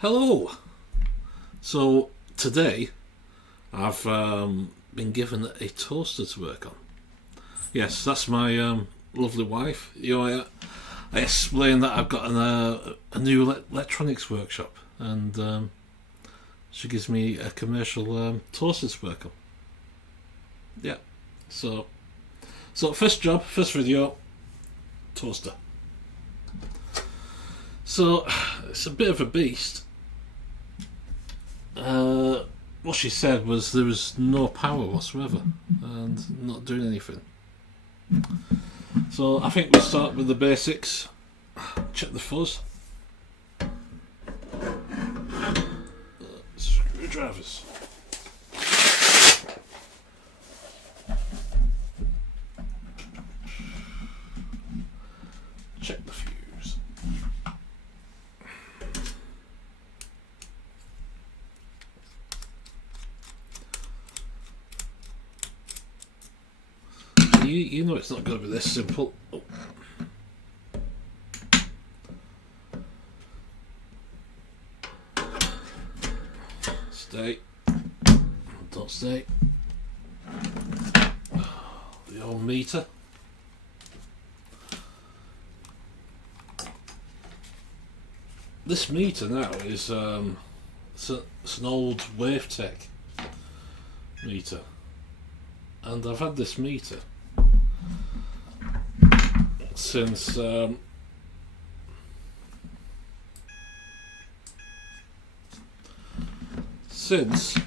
Hello. So today I've been given a toaster to work on. Yes, that's my lovely wife. I explained that I've got a new electronics workshop, and she gives me a commercial toaster to work on. Yeah. So first job, first video, toaster. So it's a bit of a beast. What she said was there was no power whatsoever and not doing anything. So I think we'll start with the basics. Check the fuzz. Screwdrivers. Check the fuse. You know it's not going to be this simple. Oh. Stay. Don't stay. The old meter. This meter now is it's an old Wavetech meter, and I've had this meter since since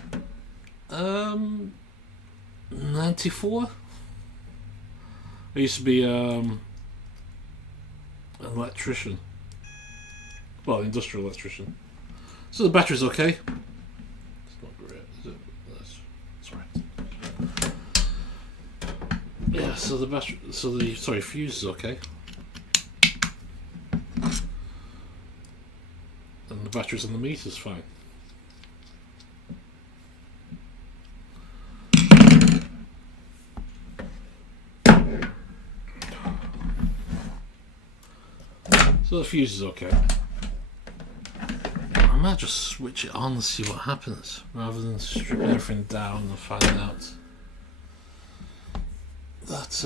94. I used to be an electrician, well, industrial electrician. So the battery's okay. It's not great, is it? That's right. Yeah, so the battery, fuse is okay, and the batteries on the meter's fine. So the fuse is okay. I might just switch it on and see what happens, rather than stripping everything down and finding out that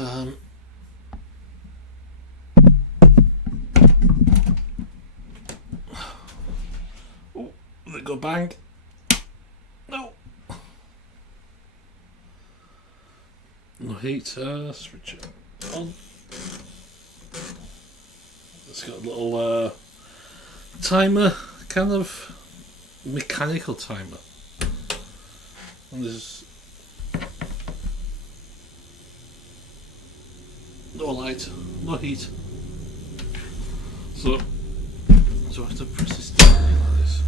oh, they go bang. No heat. Switch it on. It's got a little timer, kind of mechanical timer, and there's no light, no heat. So I have to press this down like this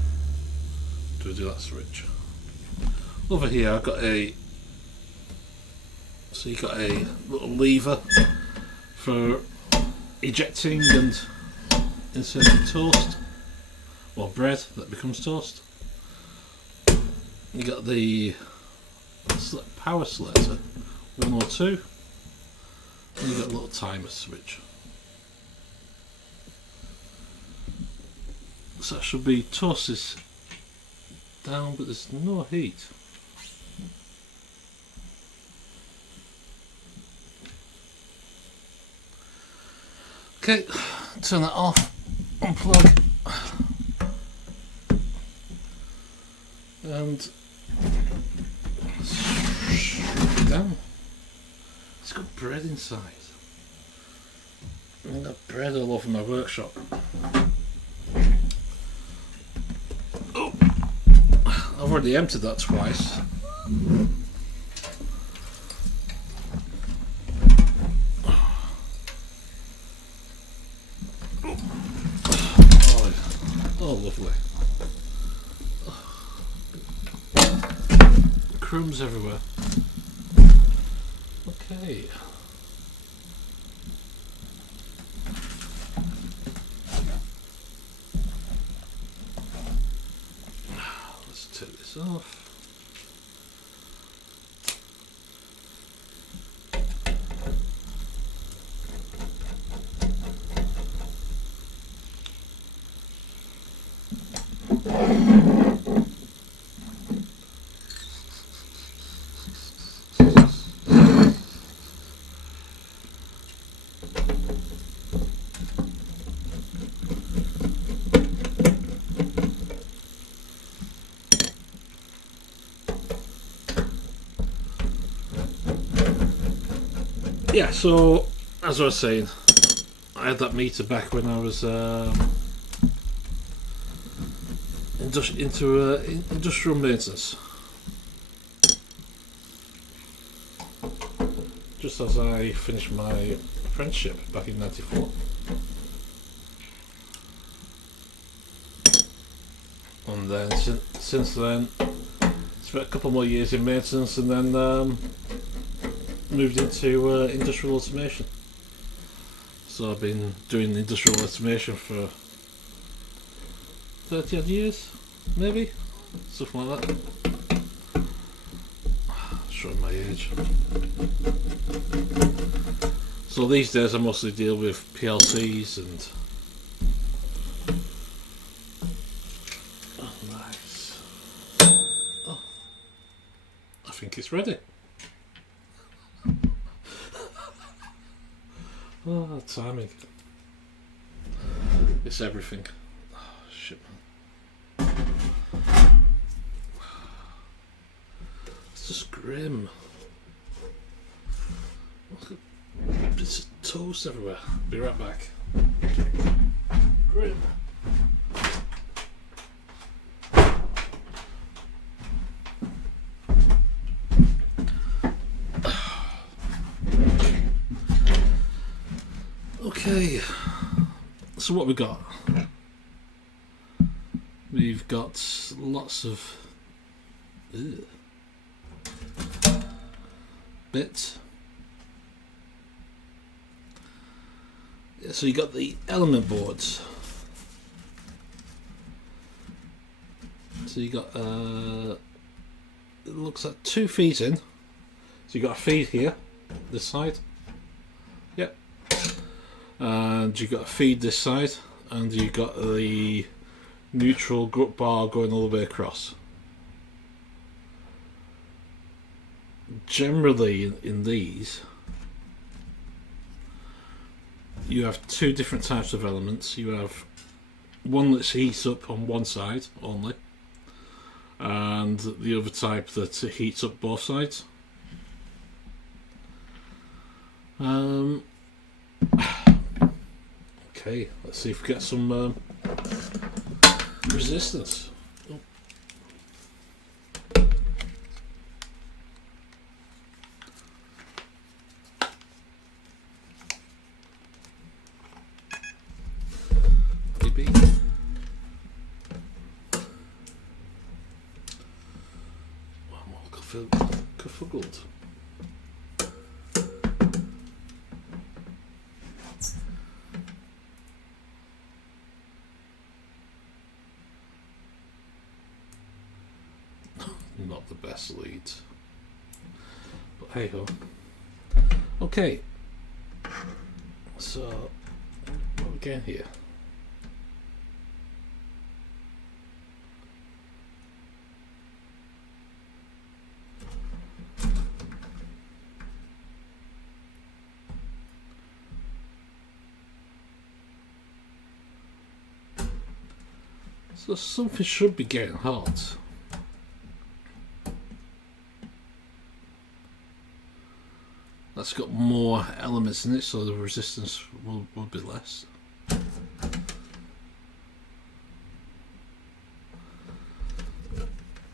to do that switch. Over here I've got you got a little lever for ejecting and inserting toast, or bread that becomes toast. You got the power selector 1 or 2, and you got a little timer switch. So that should be toast is down, but there's no heat. Okay, turn that off, unplug, and down. It's got bread inside. I've got bread all over my workshop. Oh, I've already emptied that twice. Oh, lovely. Crumbs everywhere. Okay. Let's take this off. Yeah, so as I was saying, I had that meter back when I was into industrial maintenance, just as I finished my apprenticeship back in '94. And then since then, spent a couple more years in maintenance, and then moved into industrial automation. So I've been doing industrial automation for 30 odd years, maybe, something like that. Showing my age. So these days I mostly deal with PLCs and. Oh, nice. Oh, I think it's ready. Oh, timing. It's everything. Oh, shit, man. It's just grim. Look at bits of toast everywhere. Be right back. Grim. Okay, so what we got? We've got lots of bits. Yeah, so you got the element boards. So you got it looks like 2 feet in. So you got a feed here, this side. Yep. And you got a feed this side, and you got the neutral gut bar going all the way across. Generally in these you have 2 different types of elements. You have one that heats up on one side only, and the other type that heats up both sides. Okay, let's see if we get some resistance. Oh. Maybe. I'm all kerfuffled. Not the best leads, but hey ho. Okay, so what we get here? So something should be getting hot. That's got more elements in it, so the resistance will be less.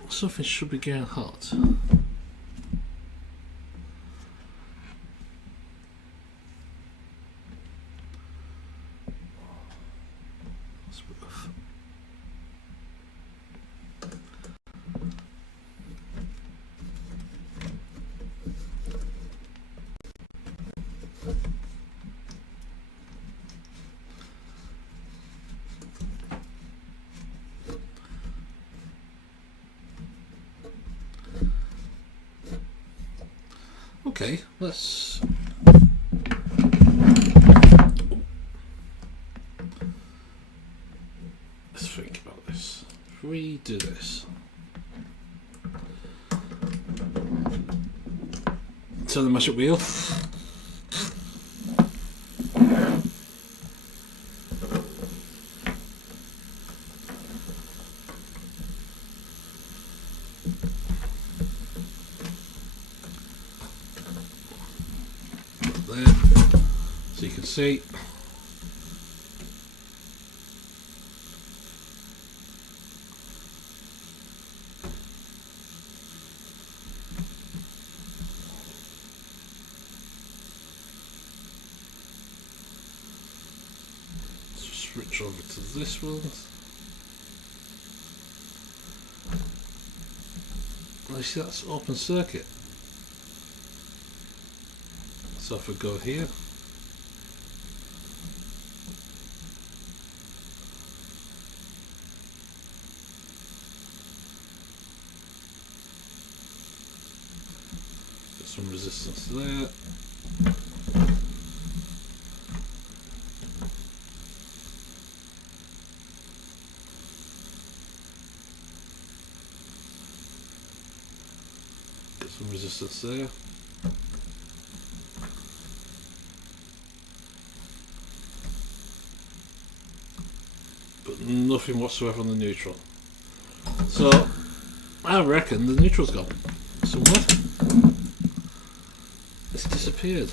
Something should be getting hot. That's rough. Okay, let's think about this redo this. Turn the measure wheel. There, so you can see. Switch over to this one. Well, you see that's open circuit. So if we go here, got some resistance there. Resistance there. But nothing whatsoever on the neutral. So I reckon the neutral's gone somewhere. It's disappeared.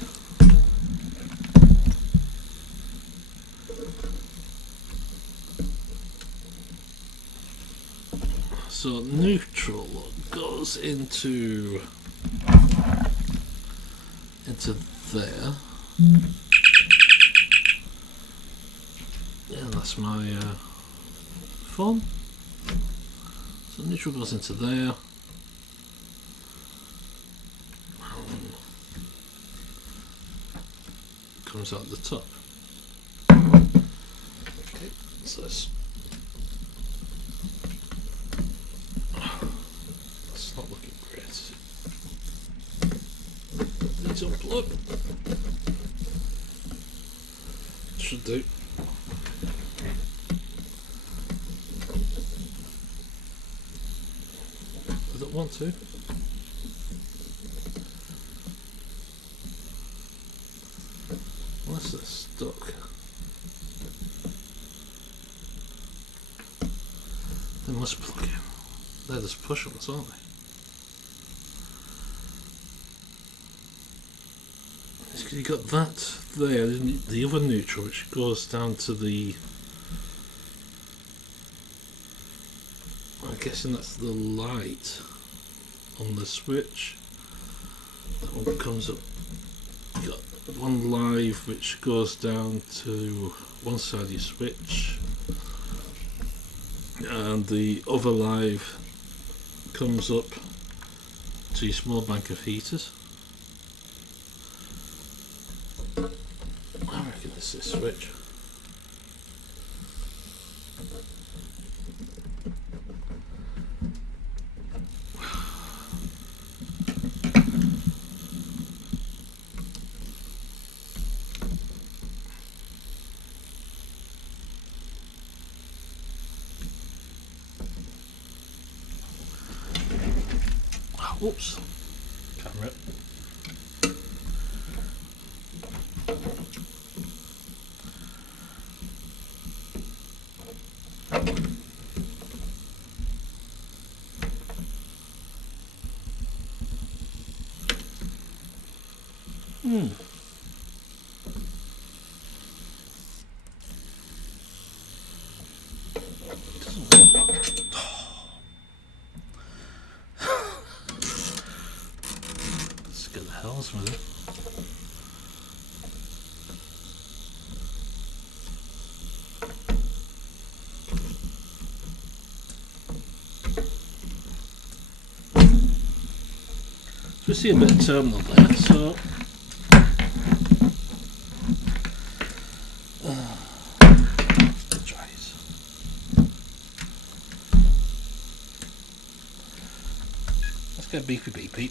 So neutral goes into there. Yeah, that's my phone. So neutral goes into there. Comes out the top. Okay, so that's not looking great. Needs unplug. Should do. I don't want to. Unless they're stuck. They must plug in. They're just push-ons, aren't they? You got that there, the other neutral, which goes down to the. I'm guessing that's the light on the switch. That one comes up. You got one live which goes down to one side of your switch, and the other live comes up to your small bank of heaters. I reckon it's this switch. Whoops. Camera. Get the hells with it. So we see a bit of terminal there, so the dries. Let's get beepy beepy.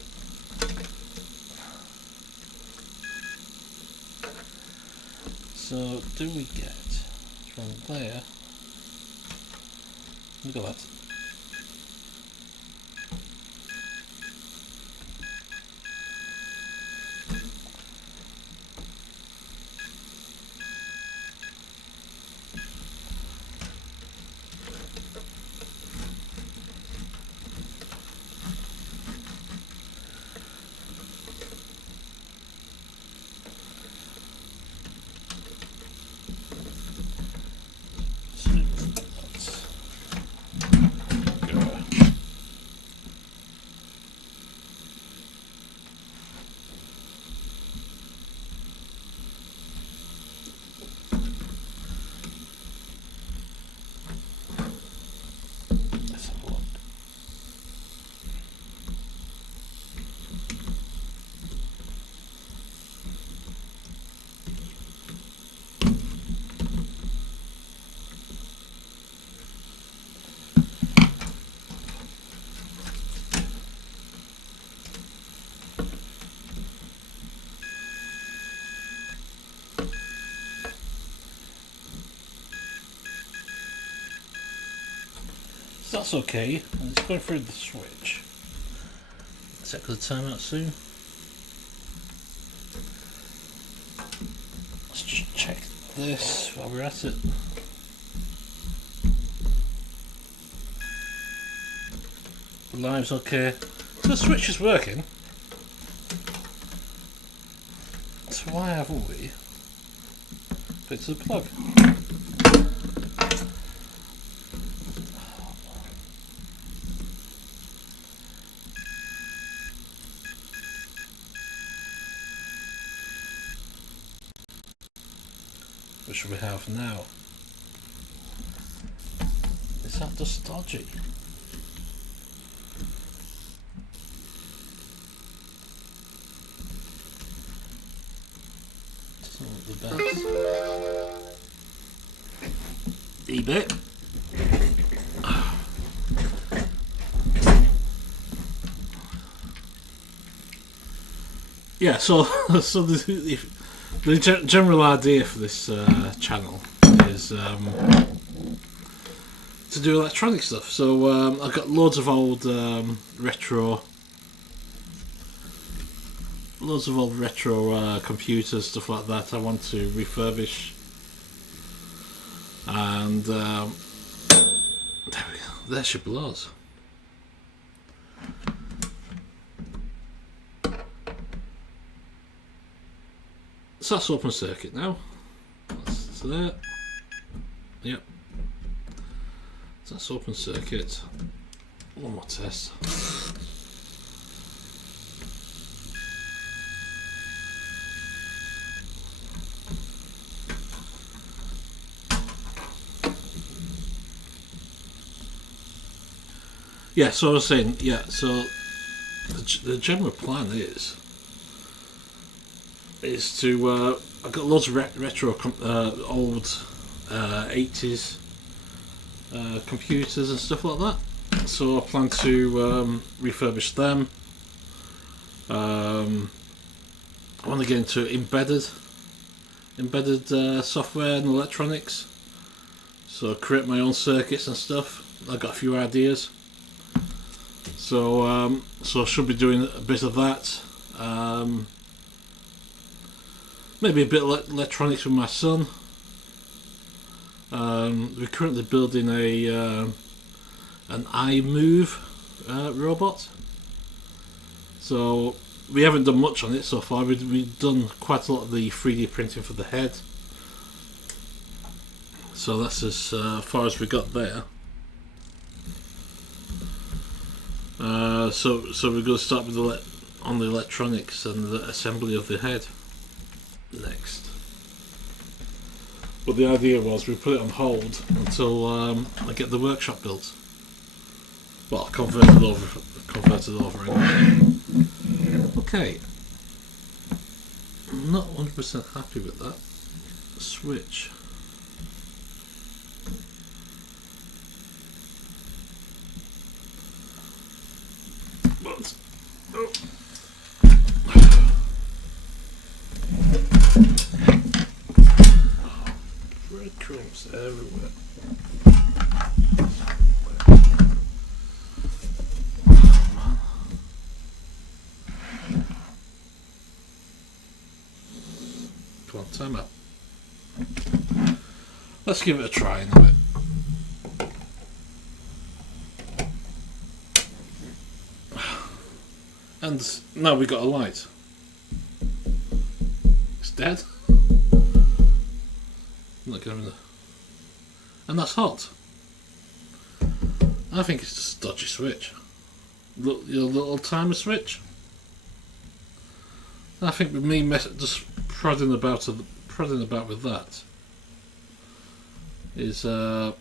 So do we get from there? Look at that. that's okay. And it's going through the switch. Set for the timeout soon. Let's just check this while we're at it. The live's okay. So the switch is working. So why haven't we put it to the plug? Which we have now. Is that just dodgy? Doesn't look the best. E-bit. Yeah, so the general idea for this channel is to do electronic stuff. So I've got loads of old retro computers, stuff like that. I want to refurbish, and there we go. There's your blows. So that's open circuit now. That's there. Yep. So that's open circuit. One more test. Yeah, so I was saying, yeah, so the general plan is to I've got loads of retro old 80s computers and stuff like that, so I plan to refurbish them. I want to get into embedded software and electronics, so create my own circuits and stuff. I've got a few ideas, so I should be doing a bit of that. Maybe a bit of electronics with my son. We're currently building an iMove robot. So we haven't done much on it so far. We've done quite a lot of the 3D printing for the head. So that's as far as we got there. So we're going to start with on the electronics and the assembly of the head next. But the idea was we put it on hold until I get the workshop built. Well, converted over anyway. Okay. I'm not 100% happy with that switch. But breadcrumbs everywhere. Come on, time out. Let's give it a try in a bit. And now we got a light. It's dead. Not going and that's hot. I think it's just a dodgy switch. Look, your little timer switch. I think with me just prodding about with that is yeah,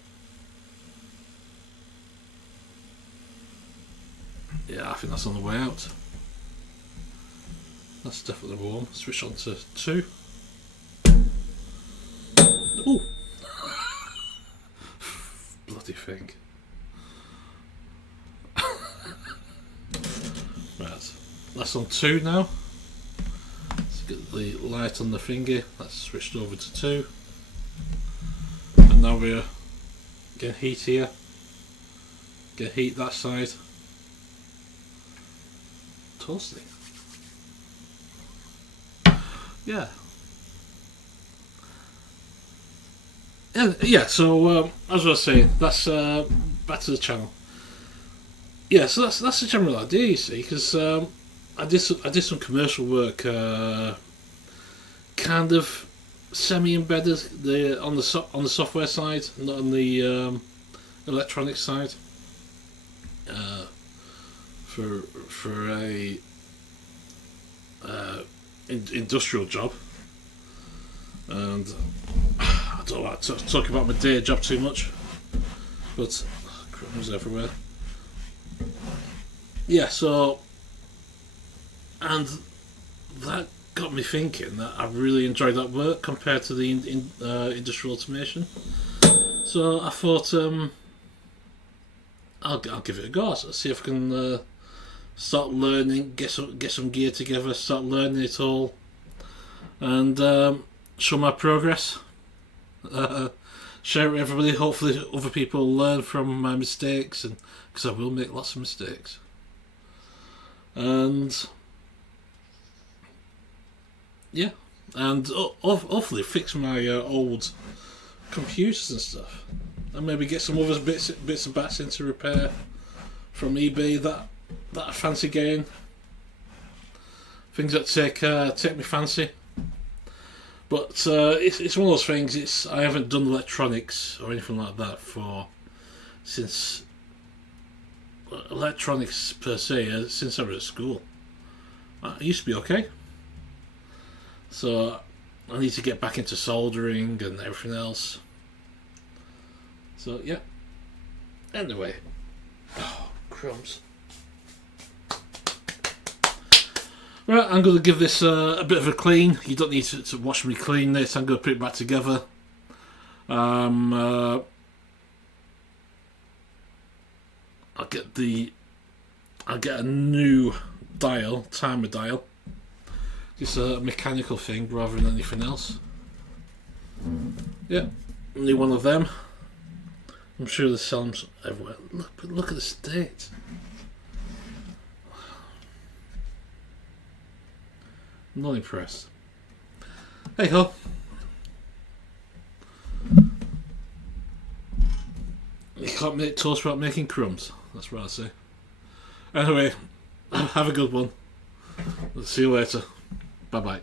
I think that's on the way out. That's definitely warm. Switch on to 2. Ooh. Bloody thing. Right, that's on 2 now. Let's get the light on the finger. That's switched over to 2. And now we're getting heat here. Gonna heat that side. Toasty. Yeah. Yeah, so as I was saying, that's back to the channel. Yeah, so that's the general idea, you see, because I did some commercial work, kind of semi-embedded on the software side, not on the electronic side, for a industrial job, and I don't like to talk about my day job too much, but crumbs everywhere. Yeah, so, and that got me thinking that I really enjoyed that work compared to the industrial automation. So I thought I'll give it a go. So see if I can start learning, get some gear together, start learning it all, and show my progress. Share it with everybody. Hopefully, other people learn from my mistakes, and because I will make lots of mistakes. And yeah, and hopefully fix my old computers and stuff, and maybe get some other bits and bats into repair from eBay that I fancy getting. Things that take me fancy. But it's one of those things. I haven't done electronics or anything like that since electronics per se, since I was at school. I used to be okay. So I need to get back into soldering and everything else. So yeah. Anyway. Oh, crumbs. Right, I'm going to give this a bit of a clean. You don't need to watch me clean this. I'm going to put it back together. I'll get a new timer dial. Just a mechanical thing rather than anything else. Yeah, new one of them. I'm sure they sell them everywhere. Look at the state. I'm not impressed. Hey ho. You can't make toast without making crumbs. That's what I say. Anyway, have a good one. See you later. Bye bye.